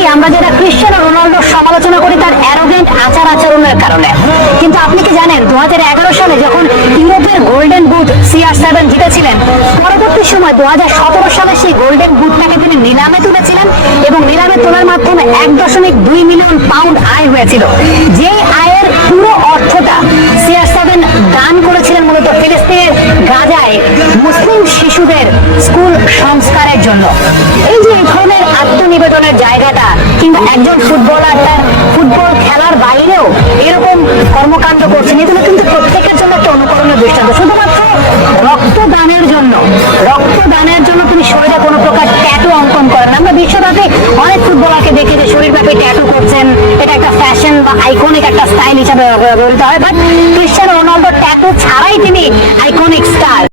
দেখি আমরা যেটা ক্রিশ্চিয়ানো রোনাল্ডোর সমালোচনা করি তার অ্যারোগেন্ট আচার আচরণের কারণে। কিন্তু আপনি কি জানেন 2011 সালে যখন ইউরোপের গোল্ডেন বুট CR7 জিতেছিলেন, পরবর্তী সময় 2017 সালে সেই গোল্ডেন বুটটাকে তিনি নিলামে তুলেছিলেন এবং নিলামে তোলার মাধ্যমে 1.2 মিলিয়ন পাউন্ড আয় হয়েছিল। যে আয়ের পুরো অর্থটা CR7 দান করেছিলেন মূলত ফিলিস্তিনের গাজায় মুসলিম শিশুদের স্কুল সংস্কারের জন্য। এই যে এই ধরনের আত্মনিবেদনের জায়গাটা, কিংবা একজন ফুটবলার তার ফুটবল খেলার বাইরেও এরকম কর্মকাণ্ড করছেন, এগুলো কিন্তু প্রত্যেকের জন্য একটা অনুকরণের দৃষ্টান্ত। শুধুমাত্র রক্তদানের জন্য তিনি শরীরে কোনো প্রকার ট্যাটু অঙ্কন করেন। আমরা বিশ্বব্যাপী অনেক ফুটবলারকে দেখি যে শরীরব্যাপী ট্যাটু করছেন, এটা একটা ফ্যাশন বা আইকনিক একটা স্টাইল হিসাবে ব্যবহৃত হয়। বাট ক্রিশ্চিয়ানো রোনাল্ডো ট্যাটু ছাড়াই তিনি আইকনিক স্টার।